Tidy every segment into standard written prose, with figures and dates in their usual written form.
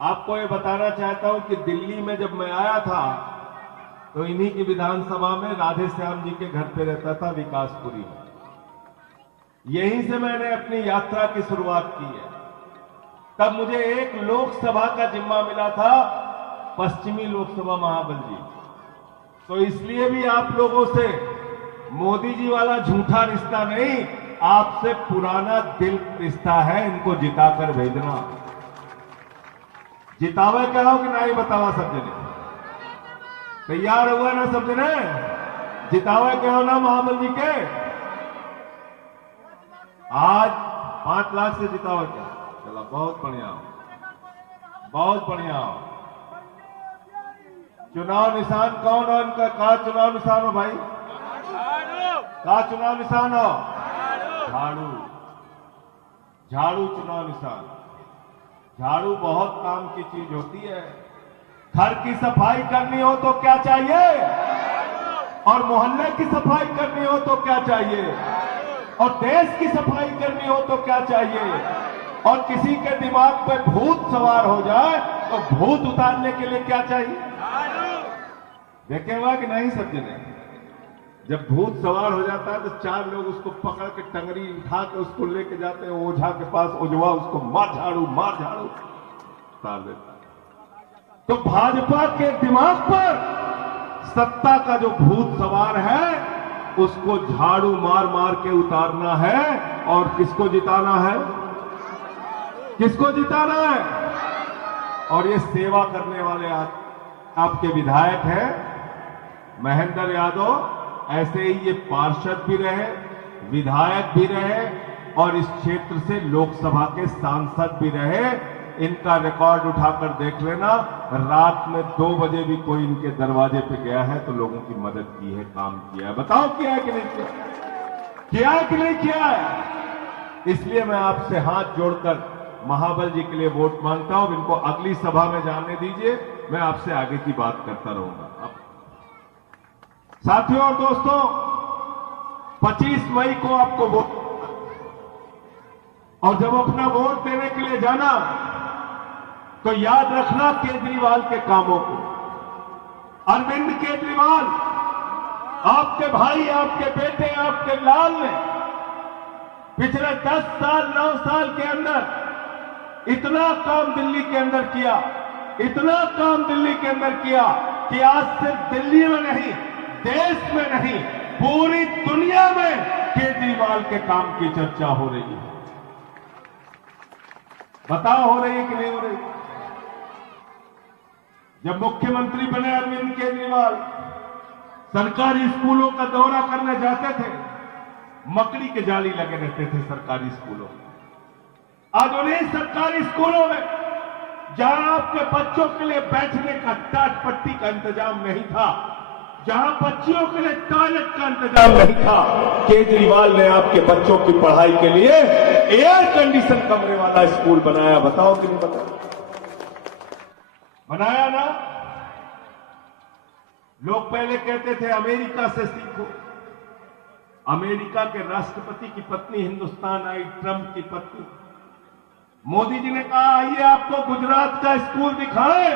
आपको ये बताना चाहता हूं कि दिल्ली में जब मैं आया था तो इन्हीं की विधानसभा में राधे श्याम जी के घर पे रहता था, विकासपुरी में। यहीं से मैंने अपनी यात्रा की शुरुआत की है। तब मुझे एक लोकसभा का जिम्मा मिला था, पश्चिमी लोकसभा महाबल जी। तो इसलिए भी आप लोगों से मोदी जी वाला झूठा रिश्ता नहीं, आपसे पुराना दिल रिश्ता है। इनको जिताकर भेजना। जितावे क्या हो कि नहीं बतावा सब जने? तैयार हुआ ना सब जने? जितावे क्या हो ना महाबल जी के? आज 5 लाख से जितावे क्या? चला, बहुत बढ़िया हो, बहुत बढ़िया हो। चुनाव निशान कौन हो इनका? कहा चुनाव निशान हो भाई? कहा चुनाव निशान हो? झाड़ू। झाड़ू चुनाव निशान। झाड़ू बहुत काम की चीज होती है। घर की सफाई करनी हो तो क्या चाहिए? और मोहल्ले की सफाई करनी हो तो क्या चाहिए? और देश की सफाई करनी हो तो क्या चाहिए? और किसी के दिमाग पे भूत सवार हो जाए तो भूत उतारने के लिए क्या चाहिए? देखे हुआ कि नहीं सब जने? जब भूत सवार हो जाता है तो 4 लोग उसको पकड़ के टंगरी उठा के उसको लेके जाते हैं ओझा के पास। ओझवा उसको मार झाड़ू उतार देता है। तो भाजपा के दिमाग पर सत्ता का जो भूत सवार है उसको झाड़ू मार मार के उतारना है। और किसको जिताना है? किसको जिताना है? और ये सेवा करने वाले आपके विधायक हैं महेंद्र यादव। ऐसे ही ये पार्षद भी रहे, विधायक भी रहे और इस क्षेत्र से लोकसभा के सांसद भी रहे। इनका रिकॉर्ड उठाकर देख लेना। रात में 2 बजे भी कोई इनके दरवाजे पे गया है तो लोगों की मदद की है, काम किया है। बताओ किया है कि नहीं किया? किया है कि नहीं किया है? इसलिए मैं आपसे हाथ जोड़कर महाबल जी के लिए वोट मांगता हूं। इनको अगली सभा में जाने दीजिए, मैं आपसे आगे की बात करता रहूंगा। साथियों और दोस्तों, 25 मई को आपको वोट, और जब अपना वोट देने के लिए जाना तो याद रखना केजरीवाल के कामों को। अरविंद केजरीवाल, आपके भाई, आपके बेटे, आपके लाल ने पिछले 10 साल 9 साल के अंदर इतना काम दिल्ली के अंदर किया, इतना काम दिल्ली के अंदर किया कि आज सिर्फ दिल्ली में नहीं, देश में नहीं, पूरी दुनिया में केजरीवाल के काम की चर्चा हो रही है। बताओ हो रही है कि नहीं हो रही? जब मुख्यमंत्री बने अरविंद केजरीवाल, सरकारी स्कूलों का दौरा करने जाते थे, मकड़ी के जाली लगे रहते थे सरकारी स्कूलों में। आज उन्हीं सरकारी स्कूलों में जहां आपके बच्चों के लिए बैठने का टाट पट्टी का इंतजाम नहीं था, जहां बच्चियों के लिए टॉयलेट का इंतजाम नहीं था, केजरीवाल ने आपके बच्चों की पढ़ाई के लिए एयर कंडीशन कमरे वाला स्कूल बनाया। बताओ कि नहीं बताया? बनाया ना? लोग पहले कहते थे अमेरिका से सीखो। अमेरिका के राष्ट्रपति की पत्नी हिंदुस्तान आई, ट्रंप की पत्नी। मोदी जी ने कहा आइए आपको गुजरात का स्कूल दिखाएं।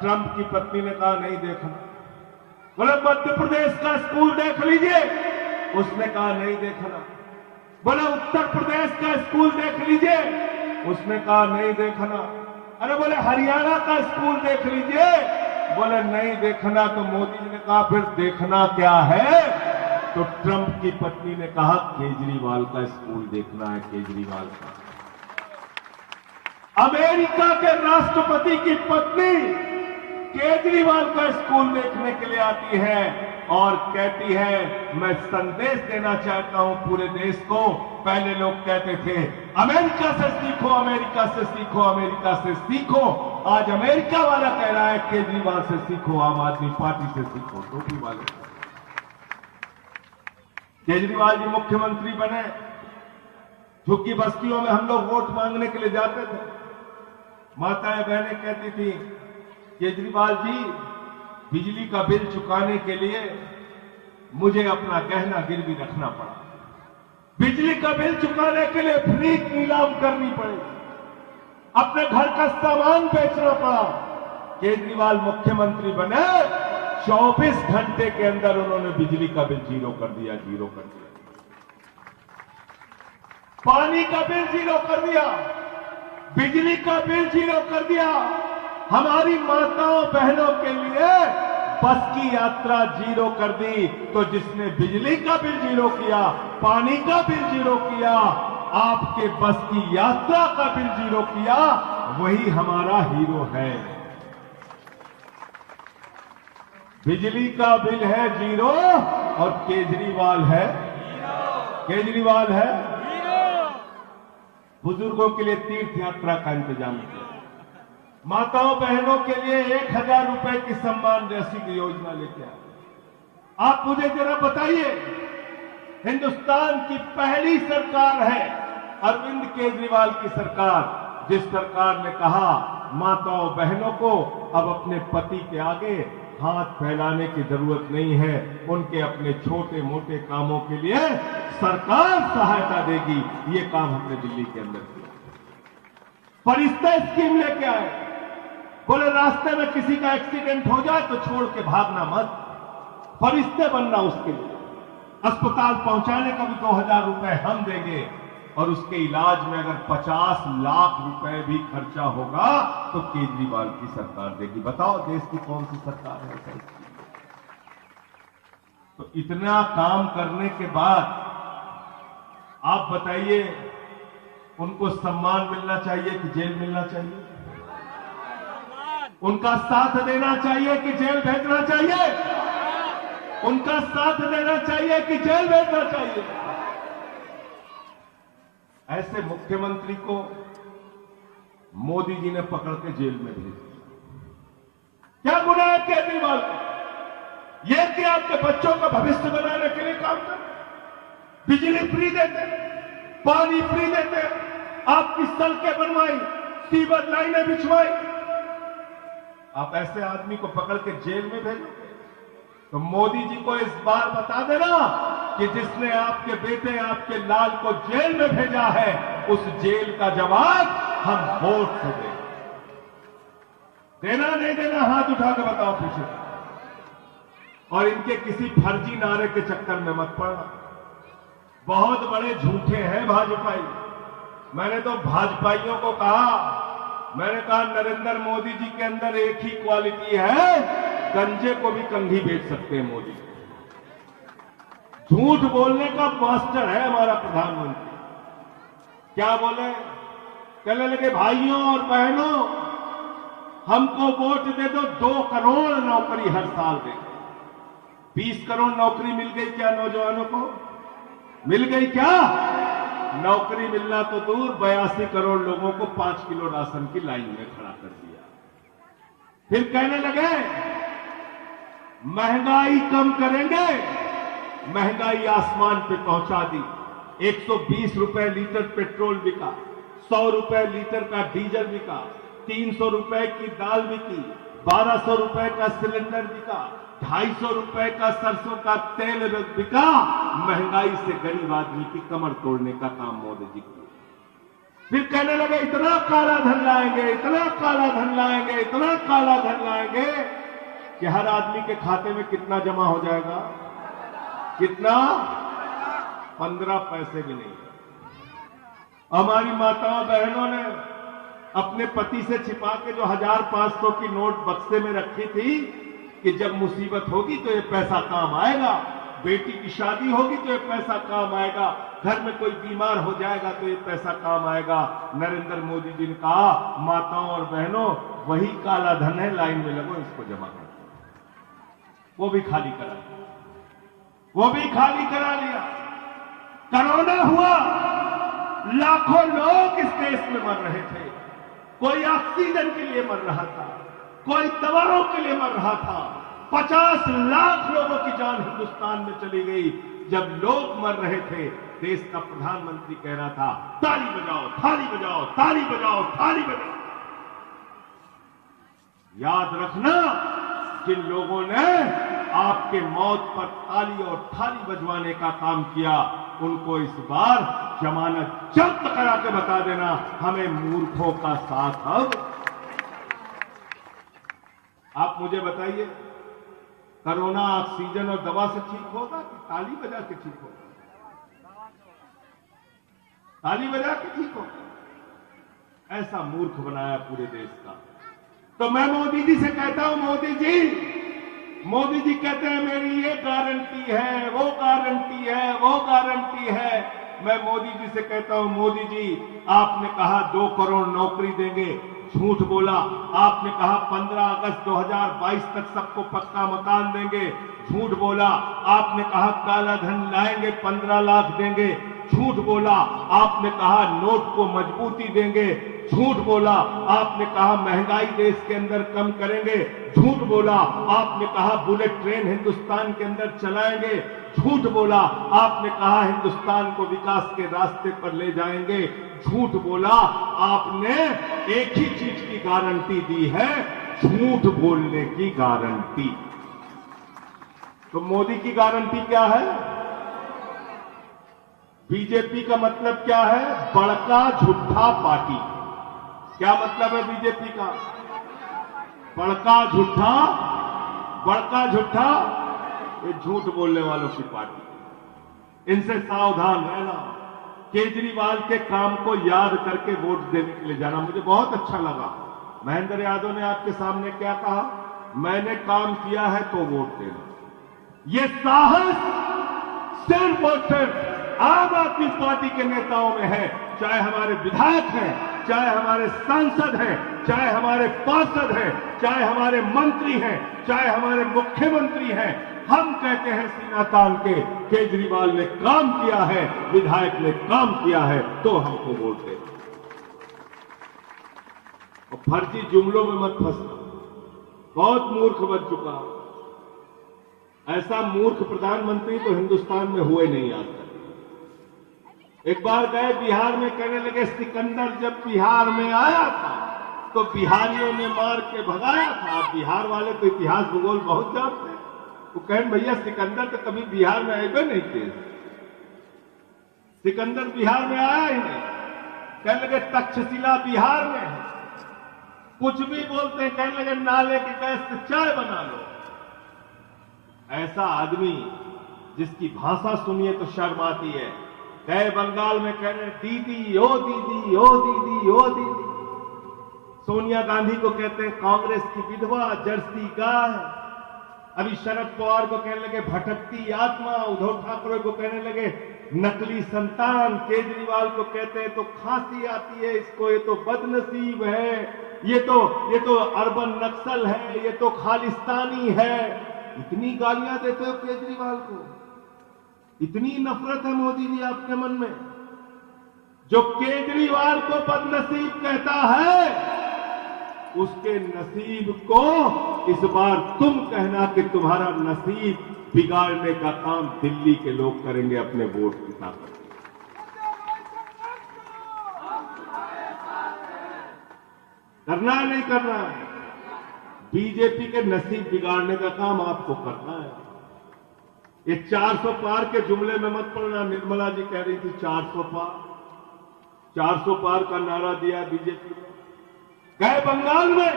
ट्रंप की पत्नी ने कहा नहीं देखना। बोले मध्य प्रदेश का स्कूल देख लीजिए, उसने कहा नहीं देखना। बोले उत्तर प्रदेश का स्कूल देख लीजिए, उसने कहा नहीं देखना। अरे बोले हरियाणा का स्कूल देख लीजिए, बोले नहीं देखना। तो मोदी जी ने कहा फिर देखना क्या है? तो ट्रंप की पत्नी ने कहा केजरीवाल का स्कूल देखना है, केजरीवाल का। अमेरिका के राष्ट्रपति की पत्नी केजरीवाल का स्कूल देखने के लिए आती है और कहती है मैं संदेश देना चाहता हूं पूरे देश को। पहले लोग कहते थे अमेरिका से सीखो, अमेरिका से सीखो, अमेरिका से सीखो। आज अमेरिका वाला कह रहा है केजरीवाल से सीखो, आम आदमी पार्टी से सीखो, टोपी वाले। केजरीवाल जी मुख्यमंत्री बने, झुग्गी बस्तियों में हम लोग वोट मांगने के लिए जाते थे। माताएं बहनें कहती थी केजरीवाल जी बिजली का बिल चुकाने के लिए मुझे अपना गहना गिरवी रखना पड़ा, बिजली का बिल चुकाने के लिए फ्री नीलाम करनी पड़ी। अपने घर का सामान बेचना पड़ा। केजरीवाल मुख्यमंत्री बने, 24 घंटे के अंदर उन्होंने बिजली का बिल जीरो कर दिया, जीरो कर दिया। पानी का बिल जीरो कर दिया, बिजली का बिल जीरो कर दिया। हमारी माताओं बहनों के लिए बस की यात्रा जीरो कर दी। तो जिसने बिजली का बिल जीरो किया, पानी का बिल जीरो किया, आपके बस की यात्रा का बिल जीरो किया, वही हमारा हीरो है। बिजली का बिल है जीरो और केजरीवाल है, केजरीवाल है बुजुर्गों के लिए तीर्थ यात्रा का इंतजाम किया। माताओं बहनों के लिए 1000 रुपए की सम्मान राशि की योजना लेके आए। आप मुझे जरा बताइए, हिंदुस्तान की पहली सरकार है अरविंद केजरीवाल की सरकार, जिस सरकार ने कहा माताओं बहनों को अब अपने पति के आगे हाथ फैलाने की जरूरत नहीं है, उनके अपने छोटे मोटे कामों के लिए सरकार सहायता देगी। ये काम हमने दिल्ली के अंदर किया। फरिश्ता स्कीम लेके आए, बोले रास्ते में किसी का एक्सीडेंट हो जाए तो छोड़ के भागना मत, फरिश्ते बनना उसके लिए। अस्पताल पहुंचाने का भी 2000 रुपए हम देंगे और उसके इलाज में अगर 50 लाख रुपए भी खर्चा होगा तो केजरीवाल की सरकार देगी। बताओ देश की कौन सी सरकार है ऐसा? तो इतना काम करने के बाद आप बताइए, उनको सम्मान मिलना चाहिए कि जेल मिलना चाहिए? उनका साथ देना चाहिए कि जेल भेजना चाहिए? उनका साथ देना चाहिए कि जेल भेजना चाहिए? ऐसे मुख्यमंत्री को मोदी जी ने पकड़ के जेल में भेज दिया। क्या गुनाह है केजरीवाल का? यह कि आपके बच्चों का भविष्य बनाने के लिए काम कर, बिजली फ्री देते, पानी फ्री देते, आपकी सड़कें बनवाई, सीवर लाइनें बिछवाई। आप ऐसे आदमी को पकड़ के जेल में भेजोगे? तो मोदी जी को इस बार बता देना कि जिसने आपके बेटे, आपके लाल को जेल में भेजा है, उस जेल का जवाब हम वोट से देंगे। देना नहीं देना हाथ उठा के बताओ पीछे। और इनके किसी फर्जी नारे के चक्कर में मत पड़ना। बहुत बड़े झूठे हैं भाजपाई। मैंने तो भाजपाइयों को कहा, मैंने कहा नरेंद्र मोदी जी के अंदर एक ही क्वालिटी है, गंजे को भी कंघी बेच सकते हैं मोदी। झूठ बोलने का मास्टर है हमारा प्रधानमंत्री। क्या बोले? कहने लगे भाइयों और बहनों, हमको वोट दे दो, 2 करोड़ नौकरी हर साल दे। 20 करोड़ नौकरी मिल गई क्या नौजवानों को? मिल गई क्या? नौकरी मिलना तो दूर, 82 करोड़ लोगों को 5 किलो राशन की लाइन में खड़ा कर दिया। फिर कहने लगे महंगाई कम करेंगे, महंगाई आसमान पे पहुंचा दी। 120 रुपए लीटर पेट्रोल बिका, 100 रुपए लीटर का डीजल बिका, 300 रुपए की दाल बिकी, 1200 रुपए का सिलेंडर बिका, 250 रुपए का सरसों का तेल बिका। महंगाई से गरीब आदमी की कमर तोड़ने का काम मोदी जी किया। फिर कहने लगे इतना काला धन लाएंगे, इतना काला धन लाएंगे, इतना काला धन लाएंगे कि हर आदमी के खाते में कितना जमा हो जाएगा? कितना? 15 पैसे भी नहीं। हमारी माताओं बहनों ने अपने पति से छिपा के जो 1500 की नोट बक्से में रखी थी कि जब मुसीबत होगी तो ये पैसा काम आएगा, बेटी की शादी होगी तो ये पैसा काम आएगा, घर में कोई बीमार हो जाएगा तो ये पैसा काम आएगा। नरेंद्र मोदी जी ने कहा माताओं और बहनों, वही काला धन है, लाइन में लगो, इसको जमा कर। वो भी खाली करा लिया, वो भी खाली करा लिया। कोरोना हुआ, लाखों लोग इस देश में मर रहे थे। कोई ऑक्सीजन के लिए मर रहा था, कोई दवाओं के लिए मर रहा था। 50 लाख लोगों की जान हिंदुस्तान में चली गई। जब लोग मर रहे थे, देश का प्रधानमंत्री कह रहा था ताली बजाओ, थाली बजाओ, ताली बजाओ, थाली बजाओ। याद रखना, जिन लोगों ने आपके मौत पर ताली और थाली बजवाने का काम किया, उनको इस बार जमानत जब्त करा के बता देना, हमें मूर्खों का साथ अब। आप मुझे बताइए, कोरोना ऑक्सीजन और दवा से ठीक होगा कि ताली बजा के ठीक होगा? ताली बजा के ठीक होगा। ऐसा मूर्ख बनाया पूरे देश का। तो मैं मोदी जी से कहता हूं, मोदी जी कहते हैं मेरी ये गारंटी है, वो गारंटी है, वो गारंटी है। मैं मोदी जी से कहता हूं, मोदी जी आपने कहा 2 करोड़ नौकरी देंगे, झूठ बोला। आपने कहा 15 अगस्त 2022 तक सबको पक्का मकान देंगे, झूठ बोला। आपने कहा काला धन लाएंगे, 15 लाख देंगे, झूठ बोला। आपने कहा नोट को मजबूती देंगे, झूठ बोला। आपने कहा महंगाई देश के अंदर कम करेंगे, झूठ बोला। आपने कहा बुलेट ट्रेन हिंदुस्तान के अंदर चलाएंगे, झूठ बोला। आपने कहा हिंदुस्तान को विकास के रास्ते पर ले जाएंगे, झूठ बोला। आपने एक ही चीज की गारंटी दी है, झूठ बोलने की गारंटी। तो मोदी की गारंटी क्या है? बीजेपी का मतलब क्या है? बड़का झूठा पार्टी। क्या मतलब है बीजेपी का? बड़का झूठा, बड़का झूठा, ये झूठ बोलने वालों की पार्टी। इनसे सावधान रहना। केजरीवाल के काम को याद करके वोट देने के लिए जाना। मुझे बहुत अच्छा लगा महेंद्र यादव ने आपके सामने क्या कहा, मैंने काम किया है तो वोट देना। ये साहस सिर्फ और सिर्फ आम आदमी पार्टी के नेताओं में है। चाहे हमारे विधायक हैं, चाहे हमारे सांसद हैं, चाहे हमारे पार्षद हैं, चाहे हमारे मंत्री हैं, चाहे हमारे मुख्यमंत्री हैं, हम कहते हैं सीना तान के केजरीवाल ने काम किया है, विधायक ने काम किया है, तो हमको वोट दें। और फर्जी जुमलों में मत फंसना। बहुत मूर्ख बन चुका। ऐसा मूर्ख प्रधानमंत्री तो हिंदुस्तान में हुए नहीं आज तक। एक बार गए बिहार में, कहने लगे सिकंदर जब बिहार में आया था तो बिहारियों ने मार के भगाया था। बिहार वाले तो इतिहास भूगोल बहुत जानते हैं। वो कहें भैया सिकंदर तो कभी बिहार में आए नहीं थे, सिकंदर बिहार में आया ही नहीं। कहने लगे तक्षशिला बिहार में है। कुछ भी बोलते हैं, कहने लगे नाले के गैस से चाय बना लो। ऐसा आदमी जिसकी भाषा सुनिए तो शर्म आती है। गए बंगाल में, कह रहे दीदी ओ दीदी ओ दीदी ओ दीदी। सोनिया गांधी को कहते हैं कांग्रेस की विधवा, जर्सी गाय। अभी शरद पवार को कहने लगे भटकती आत्मा, उद्धव ठाकरे को कहने लगे नकली संतान, केजरीवाल को कहते हैं तो खांसी आती है इसको, ये तो बदनसीब है, ये तो अर्बन नक्सल है, ये तो खालिस्तानी है। इतनी गालियां देते हो केजरीवाल को, इतनी नफरत है मोदी जी आपके मन में। जो केजरीवाल को बदनसीब कहता है, उसके नसीब को इस बार तुम कहना कि तुम्हारा नसीब बिगाड़ने का काम दिल्ली के लोग करेंगे अपने वोट की ताकत। करना है नहीं करना है? बीजेपी के नसीब बिगाड़ने का काम आपको करना है। ये 400 पार के जुमले में मत पड़ना। निर्मला जी कह रही थी 400 पार, 400 पार का नारा दिया बीजेपी ने। गए बंगाल में,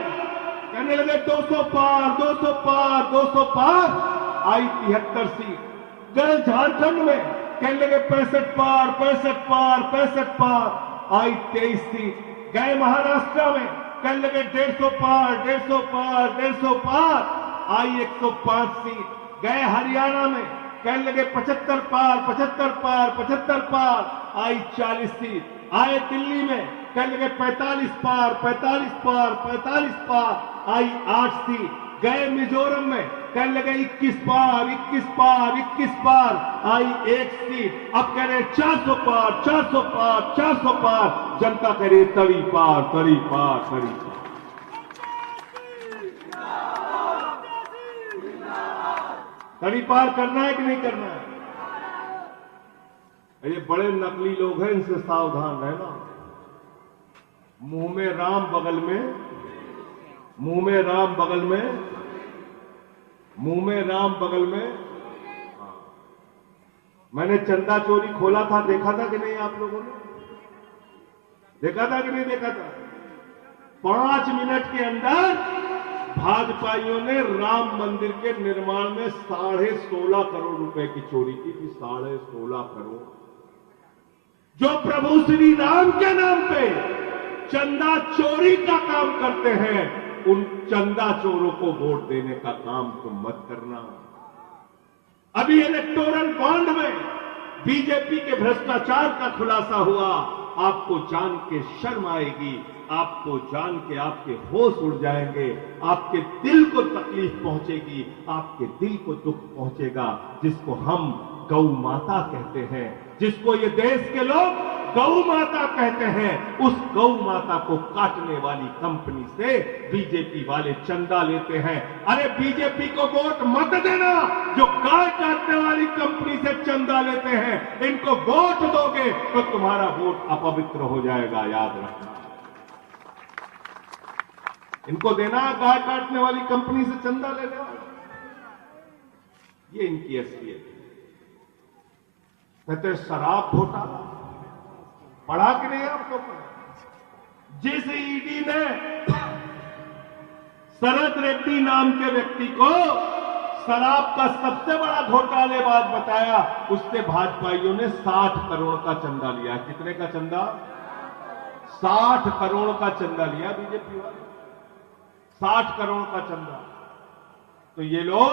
कहने लगे 200 पार, 200 पार, 200 पार, आई 73 सीट। गए झारखंड में, कहने लगे 65 पार, 65 पार, 65 पार, आई 23 सीट। गए महाराष्ट्र में, कहने लगे 150 पार, 150 पार, 150 पार, आई 105 सीट। गए हरियाणा में, कहने लगे 75 पार, 75 पार, 75 पार, आई 40 सीट। आए दिल्ली में, कहने लगे 45 पार, 45 पार, 45 पार, आई 8 सीट। गए मिजोरम में, कहने लगे 21 पार, 21 पार, 21 पार, आई 1 सीट। अब कह रहे 400 पार, 400 पार, 400 पार। जनता कह रही तड़ी पार, तड़ी पार, तड़ी पार। तड़ी पार करना है कि नहीं करना है? ये बड़े नकली लोग हैं, इनसे सावधान रहना। मुंह में राम बगल में, मुंह में राम बगल में, मुंह में राम बगल में। मैंने चंदा चोरी खोला था, देखा था कि नहीं आप लोगों ने? देखा था कि नहीं देखा था? 5 मिनट के अंदर भाजपाइयों ने राम मंदिर के निर्माण में 16.5 करोड़ रुपए की चोरी की थी। 16.5 करोड़, जो प्रभु श्री राम के नाम पे चंदा चोरी का काम करते हैं, उन चंदा चोरों को वोट देने का काम तुम मत करना। अभी इलेक्टोरल बॉन्ड में बीजेपी के भ्रष्टाचार का खुलासा हुआ। आपको जान के शर्म आएगी, आपको जान के आपके होश उड़ जाएंगे, आपके दिल को तकलीफ पहुंचेगी, आपके दिल को दुख पहुंचेगा। जिसको हम गौ माता कहते हैं, जिसको ये देश के लोग गौ माता कहते हैं, उस गौ माता को काटने वाली कंपनी से बीजेपी वाले चंदा लेते हैं। अरे बीजेपी को वोट मत देना, जो गाय काटने वाली कंपनी से चंदा लेते हैं, इनको वोट दोगे तो तुम्हारा वोट अपवित्र हो जाएगा, याद रखना। इनको देना गाय काटने वाली कंपनी से चंदा लेने वाला, ये इनकी असलियत है। कहते शराब घोटाला पढ़ा कि नहीं आप लोगों ने? जिस ईडी ने शरद रेड्डी नाम के व्यक्ति को शराब का सबसे बड़ा घोटालेबाज बताया, उससे भाजपाइयों ने 60 करोड़ का चंदा लिया। कितने का चंदा? 60 करोड़ का चंदा लिया बीजेपी वाले। 60 करोड़ का चंदा। तो ये लोग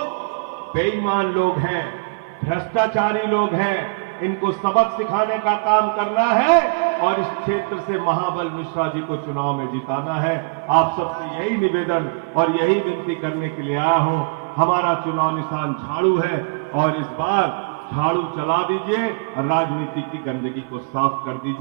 बेईमान लोग हैं, भ्रष्टाचारी लोग हैं। इनको सबक सिखाने का काम करना है और इस क्षेत्र से महाबल मिश्रा जी को चुनाव में जिताना है। आप सबसे यही निवेदन और यही विनती करने के लिए आया हूं। हमारा चुनाव निशान झाड़ू है और इस बार झाड़ू चला दीजिए, राजनीति की गंदगी को साफ कर दीजिए।